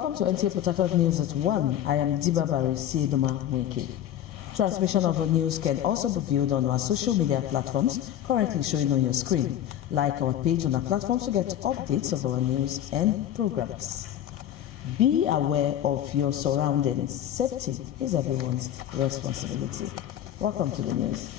Welcome to NTA Port Harcourt News at 1. I am Diba Barry Siedoma Winke. Transmission of the news can also be viewed on our social media platforms currently showing on your screen. Like our page on our platforms to get updates of our news and programs. Be aware of your surroundings. Safety is everyone's responsibility. Welcome to the news.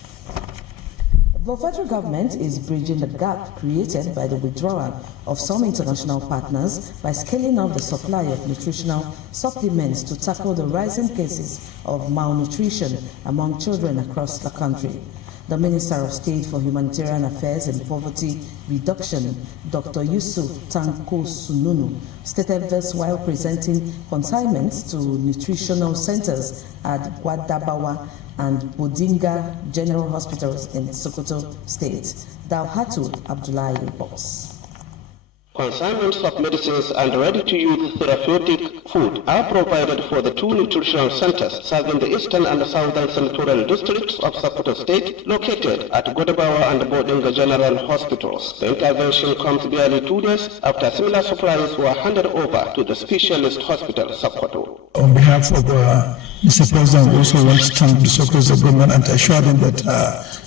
The federal government is bridging the gap created by the withdrawal of some international partners by scaling up the supply of nutritional supplements to tackle the rising cases of malnutrition among children across the country. The Minister of State for Humanitarian Affairs and Poverty Reduction, Dr. Yusuf Tanko Sununu, stated this while presenting consignments to nutritional centers at Gwadabawa and Bodinga General Hospitals in Sokoto State. Dalhatu Abdullahi reports. Consignments of medicines and ready-to-use therapeutic food are provided for the two nutritional centers serving the eastern and southern senatorial districts of Sokoto State, located at Gwadabawa and Bodinga General Hospitals. The intervention comes barely 2 days after similar supplies were handed over to the specialist hospital, Sokoto. On behalf of Mr. President, we also want to thank the Sokoto government and assure them that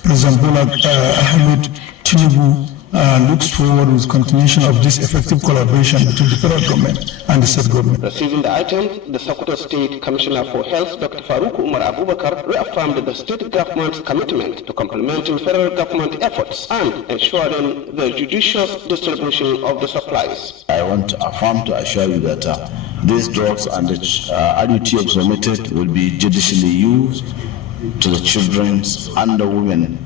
President Bola Ahmed Tinubu looks forward with continuation of this effective collaboration between the federal government and the state government. Receiving the items, the Sokoto State Commissioner for Health, Dr. Farouk Umar Abubakar, reaffirmed the state government's commitment to complementing federal government efforts and ensuring the judicious distribution of the supplies. I want to affirm to assure you that these drugs and the additives omitted will be judicially used to the children and the women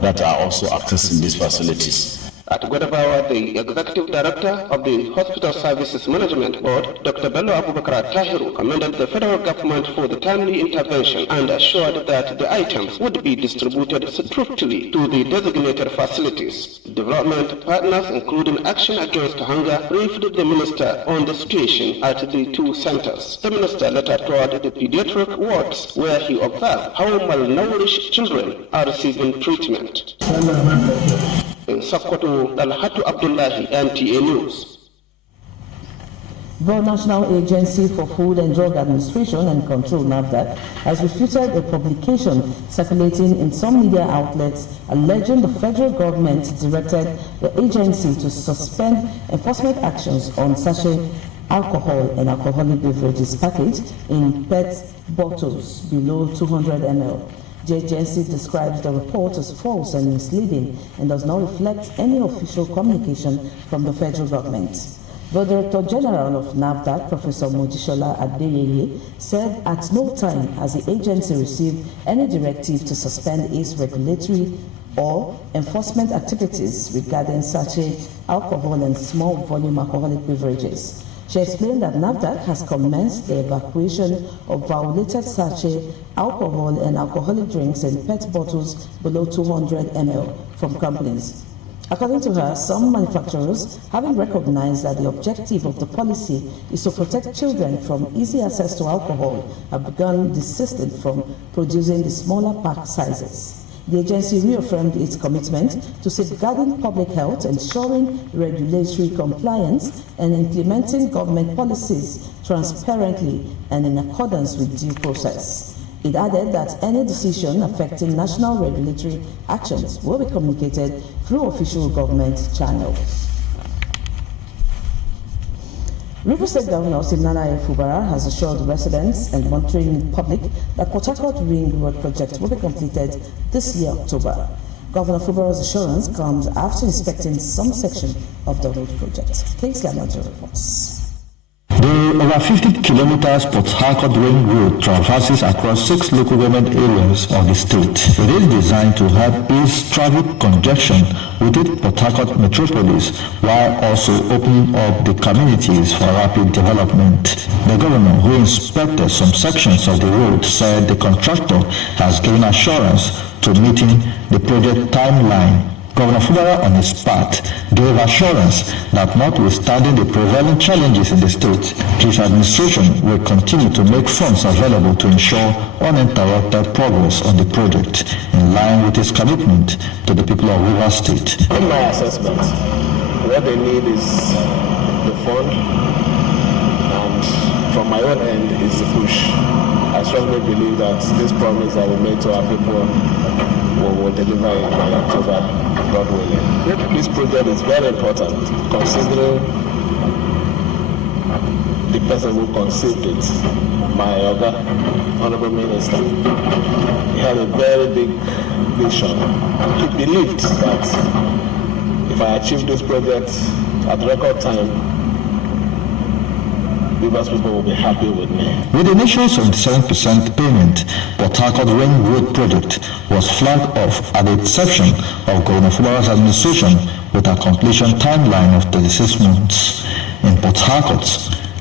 that are also accessing these facilities. At Gwadabawa, the Executive Director of the Hospital Services Management Board, Dr. Bello Abubakar Tahiru, commended the federal government for the timely intervention and assured that the items would be distributed swiftly to the designated facilities. Development partners, including Action Against Hunger, briefed the minister on the situation at the two centers. The minister later toured the pediatric wards where he observed how malnourished children are receiving treatment. In Sokoto, Dalhatu Abdullahi, NTA News. The National Agency for Food and Drug Administration and Control, NAFDAC, has refuted a publication circulating in some media outlets alleging the federal government directed the agency to suspend enforcement actions on sachet alcohol and alcoholic beverages packaged in PET bottles below 200 ml. The agency describes the report as false and misleading and does not reflect any official communication from the federal government. The Director General of NAFDAC, Professor Mojisola Adeyeye, said at no time has the agency received any directive to suspend its regulatory or enforcement activities regarding sachet alcohol and small volume alcoholic beverages. She explained that NAFDAC has commenced the evacuation of violated sachet alcohol and alcoholic drinks in PET bottles below 200 ml from companies. According to her, some manufacturers, having recognized that the objective of the policy is to protect children from easy access to alcohol, have begun desisting from producing the smaller pack sizes. The agency reaffirmed its commitment to safeguarding public health, ensuring regulatory compliance, and implementing government policies transparently and in accordance with due process. It added that any decision affecting national regulatory actions will be communicated through official government channels. Rivers State Governor Siminalayi Fubara has assured residents and monitoring public that Port Harcourt Ring Road project will be completed this year, October. Governor Fubara's assurance comes after inspecting some section of the road project. Kingsley Amadio reports. The over 50 kilometers Port Harcourt Ring Road traverses across 6 local government areas of the state. It is designed to help ease traffic congestion within Port Harcourt metropolis while also opening up the communities for rapid development. The governor, who inspected some sections of the road, said the contractor has given assurance to meeting the project timeline. Governor Fubara, on his part, gave assurance that notwithstanding the prevailing challenges in the state, his administration will continue to make funds available to ensure uninterrupted progress on the project, in line with his commitment to the people of Rivers State. In my assessment, what they need is the fund and from my own end is the push. I strongly believe that this promise that we made to our people will deliver in by October, God willing. This project is very important, considering the person who conceived it, my Honorable Minister. He had a very big vision. He believed that if I achieve this project at record time, Rivers people will be happy with me. With the initial 77% payment, Port Harcourt Ring Road project was flagged off at the exception of Governor Fulara's administration with a completion timeline of 36 months. In Port Harcourt,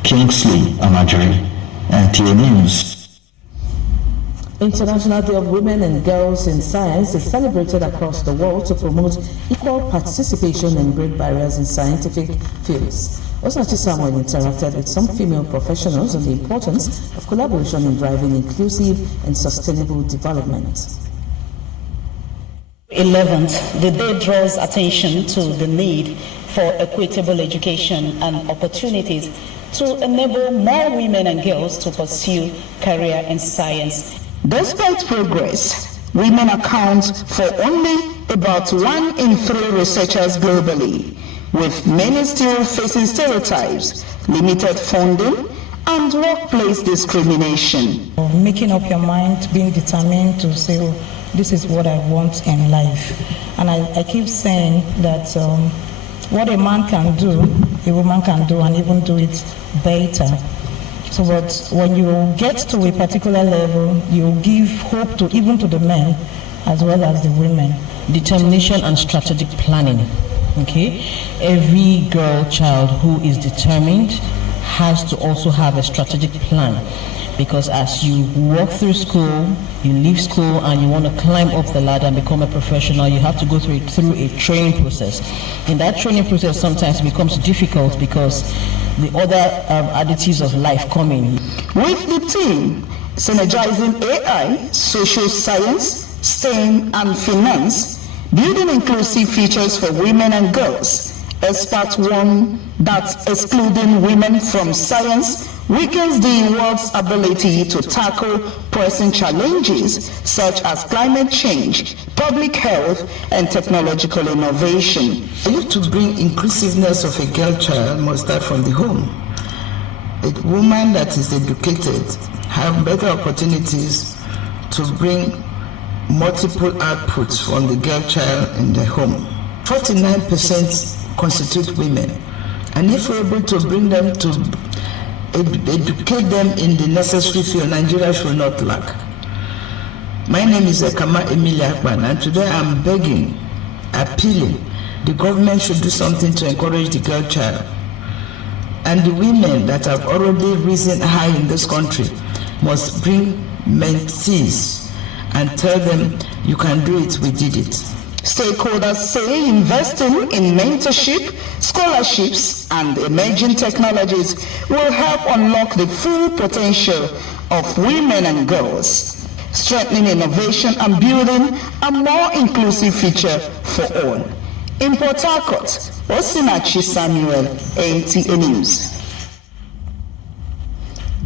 Kingsley Amajiri, NTA News. International Day of Women and Girls in Science is celebrated across the world to promote equal participation and break barriers in scientific fields. Osachi Samuel interacted with some female professionals on the importance of collaboration in driving inclusive and sustainable development. 11th, the day draws attention to the need for equitable education and opportunities to enable more women and girls to pursue career in science. Despite progress, women account for only about 1 in 3 researchers globally, with many still facing stereotypes, limited funding, and workplace discrimination. Making up your mind, being determined to say, oh, this is what I want in life. And I keep saying that what a man can do, a woman can do, and even do it better. So but when you get to a particular level, you give hope to even to the men as well as the women. Determination and strategic planning. Okay, every girl child who is determined has to also have a strategic plan, because as you walk through school, you leave school and you want to climb up the ladder and become a professional, you have to go through a training process. In that training process sometimes it becomes difficult because the other additives of life come in. With the team synergizing AI, social science, STEM and finance, building inclusive features for women and girls, experts warn that excluding women from science weakens the world's ability to tackle pressing challenges such as climate change, public health, and technological innovation. For you to bring inclusiveness of a girl child must start from the home. A woman that is educated have better opportunities to bring multiple outputs from the girl child in the home. 49% constitute women, and if we're able to bring them to educate them in the necessary field, Nigeria should not lack. My name is Ekama Emilia Akpan, and today I'm begging, appealing, the government should do something to encourage the girl child. And the women that have already risen high in this country must bring mentees and tell them, you can do it, we did it. Stakeholders say investing in mentorship, scholarships, and emerging technologies will help unlock the full potential of women and girls, strengthening innovation and building a more inclusive future for all. In Port Harcourt, Osinachi Samuel, NTA News.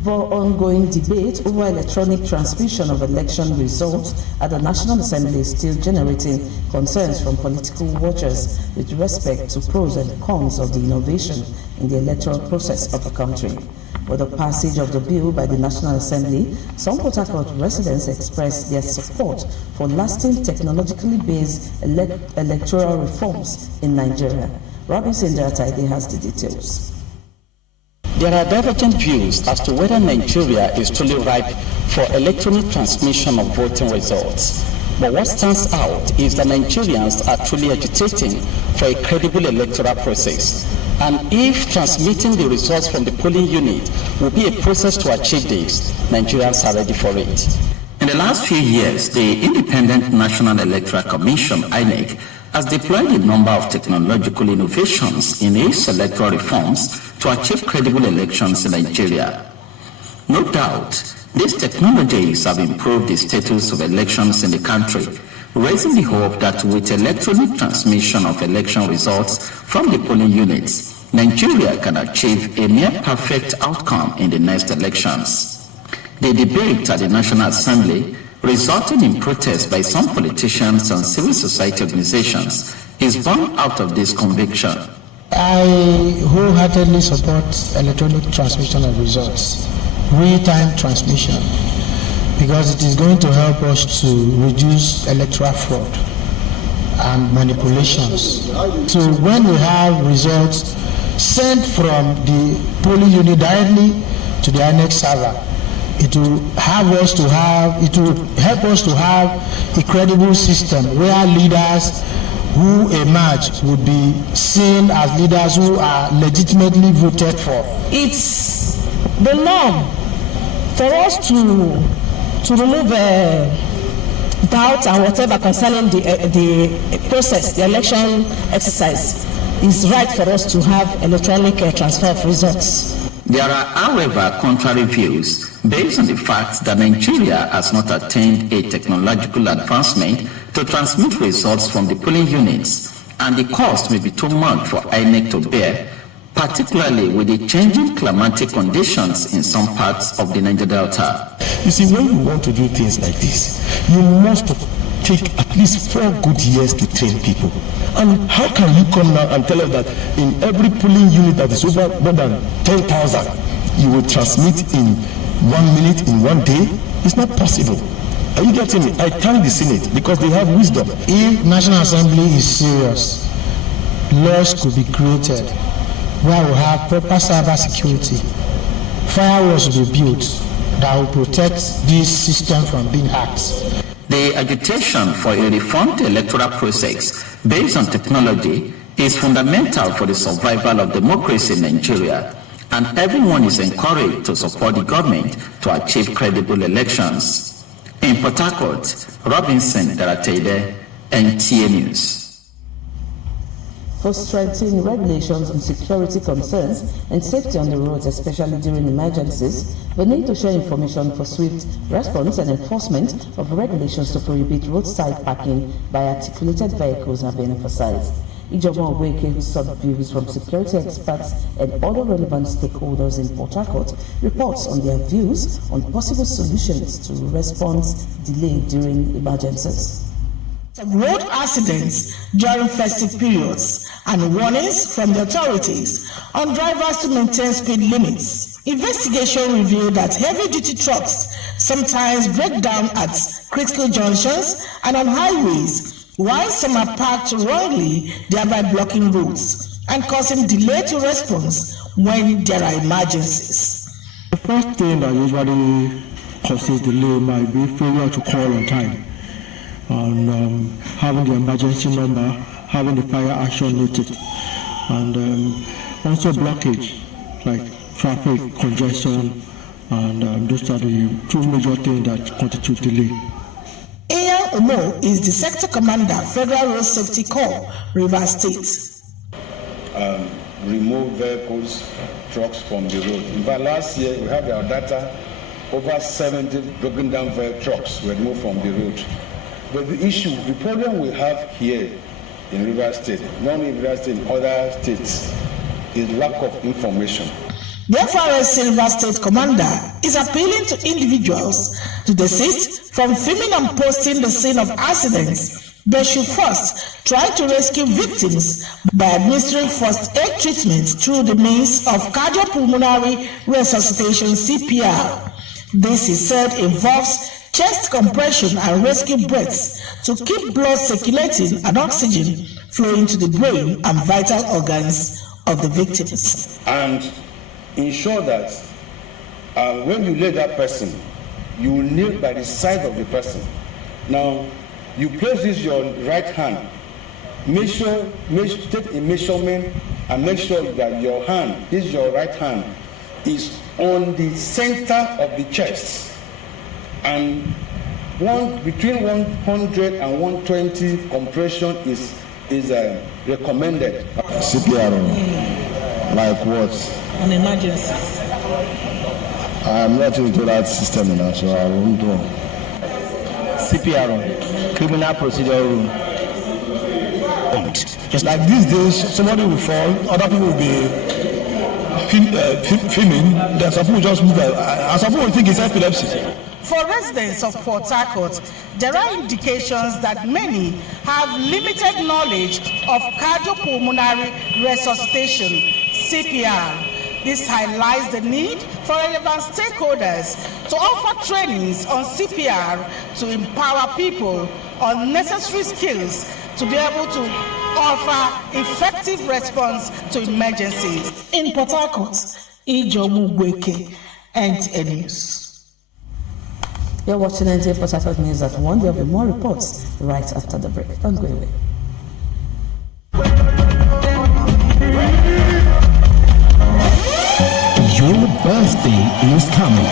For ongoing debate over electronic transmission of election results at the National Assembly is still generating concerns from political watchers with respect to pros and cons of the innovation in the electoral process of the country. With the passage of the bill by the National Assembly, some Port Harcourt residents expressed their support for lasting technologically based electoral reforms in Nigeria. Robinson Derataide has the details. There are divergent views as to whether Nigeria is truly ripe for electronic transmission of voting results. But what stands out is that Nigerians are truly agitating for a credible electoral process. And if transmitting the results from the polling unit will be a process to achieve this, Nigerians are ready for it. In the last few years, the Independent National Electoral Commission, INEC, has deployed a number of technological innovations in its electoral reforms to achieve credible elections in Nigeria. No doubt, these technologies have improved the status of elections in the country, raising the hope that with electronic transmission of election results from the polling units, Nigeria can achieve a near perfect outcome in the next elections. The debate at the National Assembly, resulting in protests by some politicians and civil society organizations, is born out of this conviction. I wholeheartedly support electronic transmission of results, real-time transmission, because it is going to help us to reduce electoral fraud and manipulations. So when we have results sent from the polling unit directly to the INEC server, it will help us to have a credible system where leaders who emerge would be seen as leaders who are legitimately voted for. It's the norm for us to remove doubt and whatever concerning the process, the election exercise. It's right for us to have electronic transfer of results. There are, however, contrary views based on the fact that Nigeria has not attained a technological advancement to transmit results from the polling units, and the cost may be too much for INEC to bear, particularly with the changing climatic conditions in some parts of the Niger Delta. You see, when you want to do things like this, you must take at least 4 good years to train people. And how can you come now and tell us that in every polling unit that is over more than 10,000, you will transmit in 1 minute, in 1 day? It's not possible. Are you getting me? I thank the Senate because they have wisdom. If National Assembly is serious, laws could be created where we have proper cyber security. Firewalls will be built that will protect this system from being hacked. The agitation for a reformed electoral process based on technology is fundamental for the survival of democracy in Nigeria, and everyone is encouraged to support the government to achieve credible elections. In Port Harcourt, Robinson Daratede, NTA News. For strengthening regulations on security concerns and safety on the roads, especially during emergencies, the need to share information for swift response and enforcement of regulations to prohibit roadside parking by articulated vehicles have been emphasized. Ijomo Weke, who sought views from security experts and other relevant stakeholders in Port Harcourt, reports on their views on possible solutions to response delay during emergencies. Road accidents during festive periods and warnings from the authorities on drivers to maintain speed limits. Investigation revealed that heavy-duty trucks sometimes break down at critical junctions and on highways, while some are parked wrongly, thereby blocking roads and causing delay to response when there are emergencies. The first thing that usually causes delay might be failure to call on time. And having the emergency number, having the fire action noted, and also blockage, like traffic congestion, and those are the 2 major things that constitute delay. Ian Omo is the Sector Commander, Federal Road Safety Corps, Rivers State. Remove vehicles, trucks from the road. In fact, last year we have our data, over 70 broken down trucks were removed from the road. But the problem we have here in Rivers State, not in Rivers State, in other states, is lack of information. The FRSC Rivers State Commander is appealing to individuals to desist from filming and posting the scene of accidents. They should first try to rescue victims by administering first aid treatment through the means of cardiopulmonary resuscitation (CPR). This, he said, involves chest compression and rescue breaths to keep blood circulating and oxygen flowing to the brain and vital organs of the victims. And ensure that when you lay that person, you will kneel by the side of the person. Now, you place this your right hand. Take a measurement and make sure that your hand, this is your right hand, is on the center of the chest. And between 100 and 120 compression is recommended. CPR, like what? On emergencies. I'm not into that system now, so I won't do. CPR, criminal procedure rule. loud. Just like these days, somebody will fall, other people will be filming, then some people just move, and some people will think it's epilepsy. For residents of Port Harcourt, there are indications that many have limited knowledge of cardiopulmonary resuscitation, CPR. This highlights the need for relevant stakeholders to offer trainings on CPR to empower people on necessary skills to be able to offer effective response to emergencies. In Port Harcourt, Ijobu Gweke, NTA News. You're watching NTA Port Harcourt News at 1. There will be more reports right after the break. Don't go away. Your birthday is coming,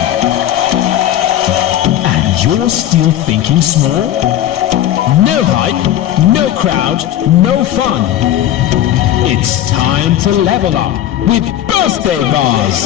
and you're still thinking small? No hype, no crowd, no fun. It's time to level up with Birthday Bars.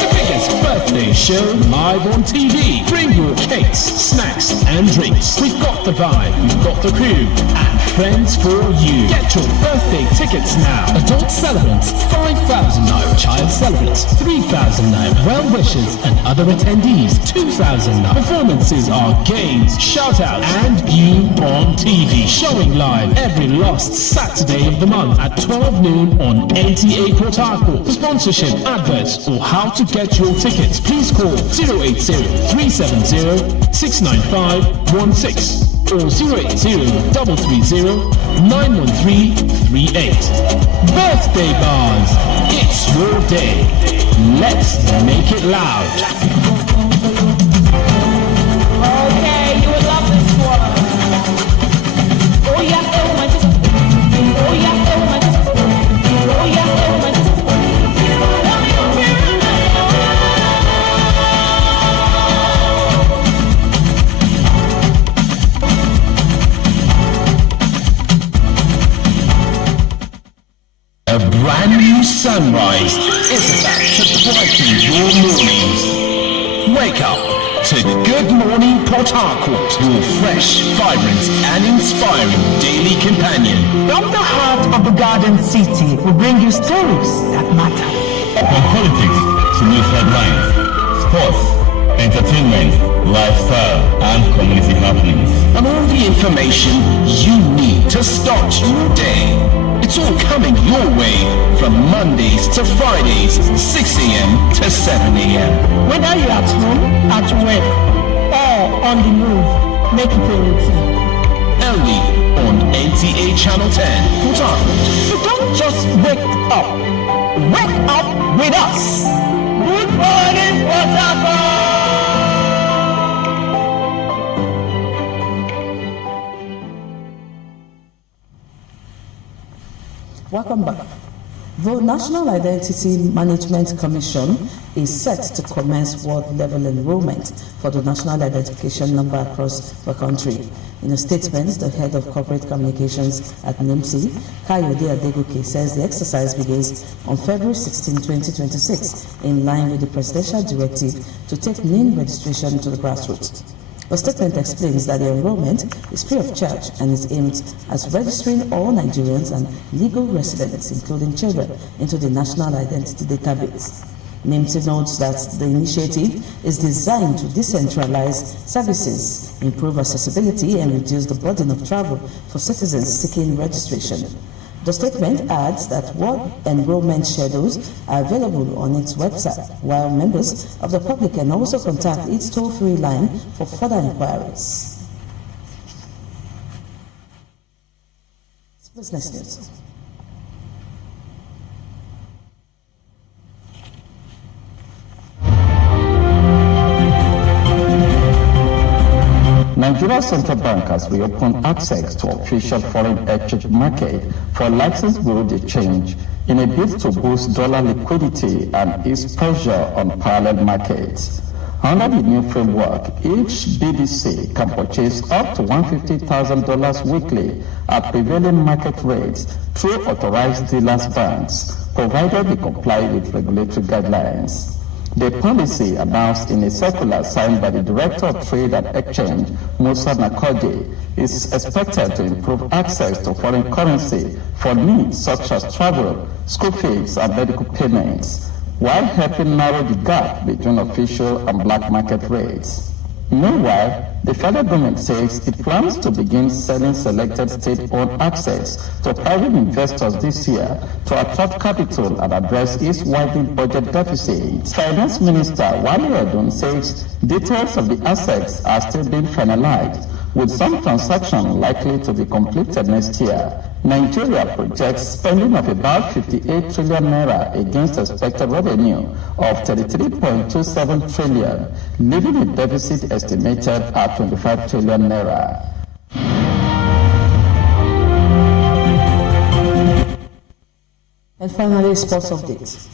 The biggest birthday show live on TV. Bring your cakes, snacks, and drinks. We've got the vibe, we've got the crew, and friends for you. Get your birthday tickets now. Adult celebrants, 5,000 naira. Child celebrants, 3,000 naira. Well wishers and other attendees, 2,000 naira. Performances are games, shout-outs, and you on TV. Showing live every last Saturday of the month at 12 noon on NTA Port Harcourt. For sponsorship, adverts, or how to get your tickets, please call 080-370-69516. or 080-330-91338. Birthday Bars, it's your day. Let's make it loud. Okay, you will love this one. Oh yeah, oh my, oh yeah, oh my, oh yeah, oh my. A brand new sunrise is about to brighten your mornings. Wake up to Good Morning Port Harcourt, your fresh, vibrant and inspiring daily companion. From the heart of the Garden City, we bring you stories that matter. From politics to news headlines, sports, entertainment, lifestyle, and community happenings. And all the information you need to start your day. It's all coming your way from Mondays to Fridays, 6 a.m. to 7 a.m. Whether you're at home, at work, or on the move, make it a routine. Only on NTA Channel 10, Port Harcourt. So don't just wake up with us. Good morning, Port Harcourt. Welcome back. The National Identity Management Commission is set to commence world-level enrollment for the National Identification Number across the country. In a statement, the head of corporate communications at NIMC, Kayode Adegoke, says the exercise begins on February 16, 2026, in line with the presidential directive to take name registration to the grassroots. The statement explains that the enrollment is free of charge and is aimed at registering all Nigerians and legal residents, including children, into the National Identity Database. NIMC notes that the initiative is designed to decentralize services, improve accessibility, and reduce the burden of travel for citizens seeking registration. The statement adds that world enrollment schedules are available on its website, while members of the public can also contact its toll-free line for further inquiries. Business News. Nigeria Central Bank has reopened access to official foreign exchange market for licensed bureau de change in a bid to boost dollar liquidity and ease pressure on parallel markets. Under the new framework, each BDC can purchase up to $150,000 weekly at prevailing market rates through authorized dealers banks, provided they comply with regulatory guidelines. The policy, announced in a circular signed by the Director of Trade and Exchange, Musa Nakoje, is expected to improve access to foreign currency for needs such as travel, school fees, and medical payments, while helping narrow the gap between official and black market rates. Meanwhile, the federal government says it plans to begin selling selected state-owned assets to private investors this year to attract capital and address its widening budget deficit. Finance Minister Wale Edun says details of the assets are still being finalized, with some transactions likely to be completed next year. Nigeria projects spending of about 58 trillion naira against expected revenue of 33.27 trillion, leaving a deficit estimated at 25 trillion naira. And finally, sports updates.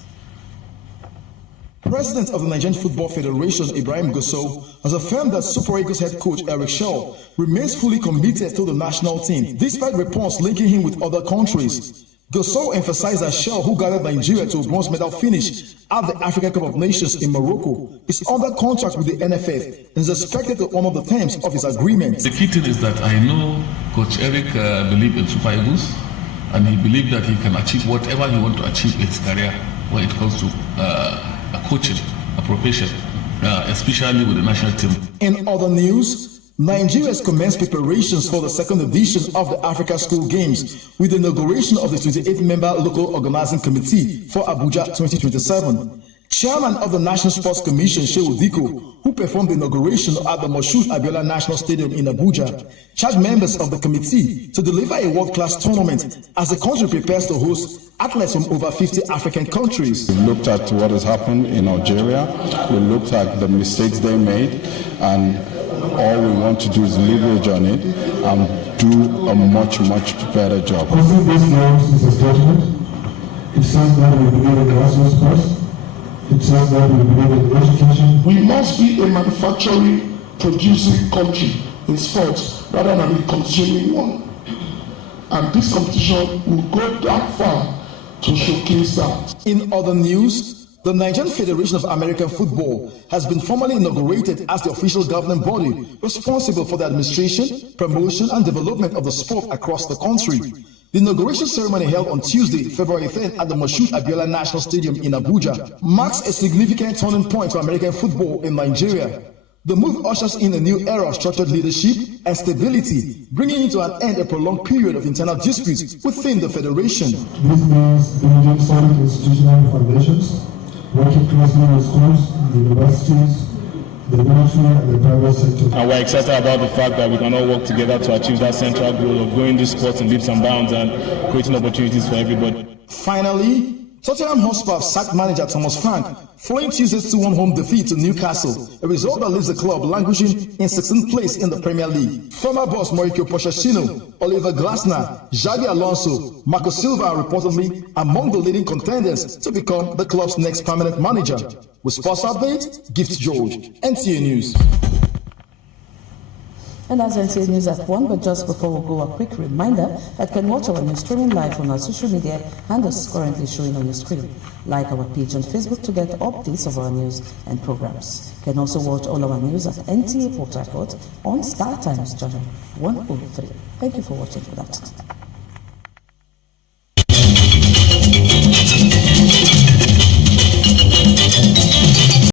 President of the Nigerian Football Federation, Ibrahim Gusau, has affirmed that Super Eagles head coach Eric Shaw remains fully committed to the national team, despite reports linking him with other countries. Gusau emphasized that Shaw, who guided Nigeria to a bronze medal finish at the African Cup of Nations in Morocco, is under contract with the NFF and is expected to honor the terms of his agreement. The key thing is that I know Coach Eric believes in Super Eagles, and he believes that he can achieve whatever he wants to achieve in his career when it comes to coaching, a profession, especially with the national team. In other news, Nigeria has commenced preparations for the second edition of the Africa School Games with the inauguration of the 28-member local organizing committee for Abuja 2027. Chairman of the National Sports Commission, Shehu Diko, who performed the inauguration at the Moshood Abiola National Stadium in Abuja, charged members of the committee to deliver a world-class tournament as the country prepares to host athletes from over 50 African countries. We looked at what has happened in Algeria, we looked at the mistakes they made, and all we want to do is leverage on it and do a much, much better job. Hosting these games is a judgment. It says that we believe in grassroots sports. It says that we believe in education. We must be a manufacturing, producing country in sports rather than a consuming one. And this competition will go that far to showcase that. In other news, the Nigerian Federation of American Football has been formally inaugurated as the official governing body responsible for the administration, promotion, and development of the sport across the country. The inauguration ceremony held on Tuesday, February 10th at the Moshood Abiola National Stadium in Abuja marks a significant turning point for American football in Nigeria. The move ushers in a new era of structured leadership and stability, bringing to an end a prolonged period of internal disputes within the federation. This means building solid institutional foundations, working closely with schools, universities, the military and the private sector. And we're excited about the fact that we can all work together to achieve that central goal of growing this sport in leaps and bounds and creating opportunities for everybody. Finally, Tottenham Hotspur sacked manager Thomas Frank following Tuesday's 2-1 home defeat to Newcastle, a result that leaves the club languishing in 16th place in the Premier League. Former boss Mauricio Pochettino, Oliver Glasner, Xabi Alonso, Marco Silva are reportedly among the leading contenders to become the club's next permanent manager. With Sports Update, Gift George, NTA News. And that's NTA News at 1, but just before we go, a quick reminder that you can watch our news streaming live on our social media handles currently showing on your screen. Like our page on Facebook to get updates of our news and programs. You can also watch all our news at NTA Port Harcourt on Star Times channel 103. Thank you for watching. Good afternoon.